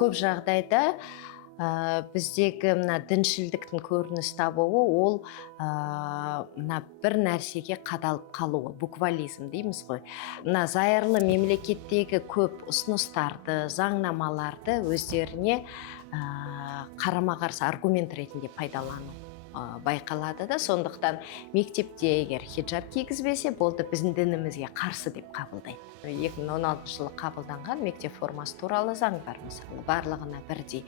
көп жағдайда біздегі мына діншілдіктің көрініс табуы ол мына бір нәрсеге қадалып қалуы, буквализм дейміз ғой. Мына зайырлы мемлекеттегі көп ұсыныстарды, заңнамаларды өздеріне қарама-қарсы аргумент ретінде пайдалану байқалады да. Сондықтан мектепте егер хиджаб кигізбесе, болды біздің дінімізге қарсы деп қабылдайды. 2016 жылы қабылданған мектеп формасы туралы заң бар, мысалы, барлығына бірдей.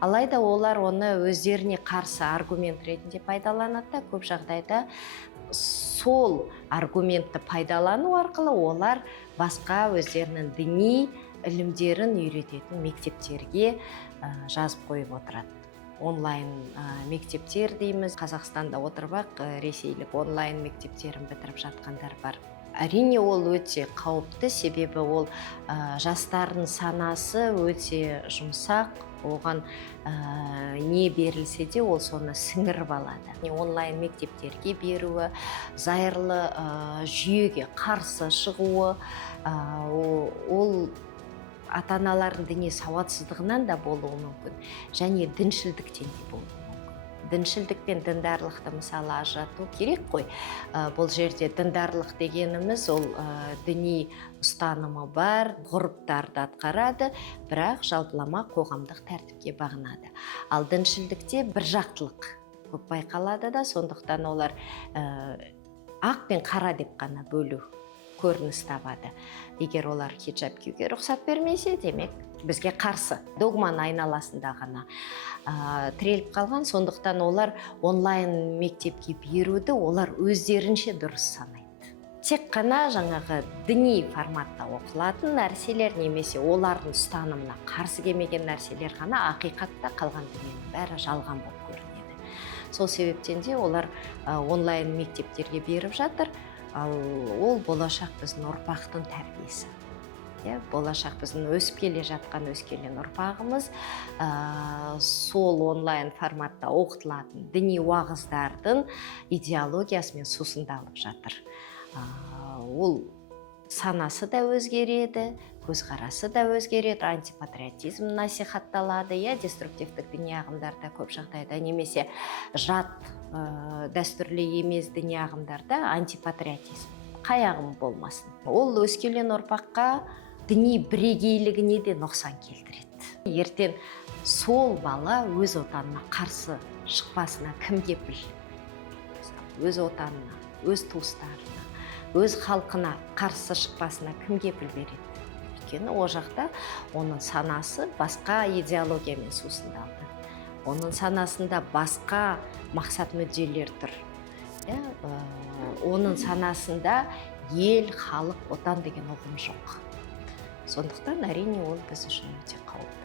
Алайда олар оны өздеріне қарсы аргумент ретінде пайдаланады да, көп жағдайда сол аргументті пайдалану арқылы олар басқа өздерінің діни ілімдерін үйрететін мектептерге жазып қойып отырады. Онлайн мектептер дейміз. Қазақстанда отырып ресейлік онлайн мектептерін бітіріп жатқандар бар. Әрине ол өте қауіпті, себебі ол жастардың санасы өте жұмсақ, оған не берілсе де ол соны сіңіріп алады. Онлайн мектептерге беруі, зайырлы жүйеге қарсы шығуы, ол ата-аналардың діни сауатсыздығынан да болуы мүмкін, және діншілдіктен де болуы мүмкін. Діншілдік пен діндарлықты мысалы ажырату керек қой. Бұл жерде діндарлық дегеніміз ол діни ұстанымы бар, ғұрыптарды атқарады, бірақ жалпылама қоғамдық тәртіпке бағынады. Ал діншілдікте бір жақтылық көп байқалады да, сондықтан олар ақ пен қара деп қана бөлу көрініс табады. Егер олар хиджаб киюге рұқсат бермесе, демек бізге қарсы, догманың айналасында ғана тіреліп қалған. Сондықтан олар онлайн мектепке беруді олар өздерінше дұрыс санайды. Тек қана жаңағы діни форматта оқылатын нәрселер немесе олардың ұстанымына қарсы келмеген нәрселер ғана ақиқатта, қалған дүниенің бәрі жалған болып көрінеді. Сол себептен де олар онлайн мектептерге беріп жатыр. Ал ол болашақ біздің ұрпақтың тәрбиесі. Болашақ біздің өсіп келе жатқан өскелең ұрпағымыз сол онлайн форматта оқытылатын діни уағыздардың идеологиясымен сусындалып жатыр. Ол санасы да өзгереді, көзқарасы да өзгереді, антипатриотизм насихатталады, деструктивтік діни ағымдарда көп жағдайда, немесе жат дәстүрлі емес діни ағымдарда антипатриотизм, қай ағым болмасын. Ол өскелең ұрпаққа діни бірегейлігіне де нұқсан келтіреді. Ертең сол бала өз отанына қарсы шықпасына кім кепіл? Өз отанына, өз туыстарына, өз халқына қарсы шықпасына кім кепіл береді? Өйткені о жақта оның санасы басқа идеологиямен сусындалды. Оның санасында басқа мақсат мүдделер тұр. Оның санасында ел, халық, отан деген ұғым жоқ. Сондықтан әрине ол біз үшін өте қауіпті.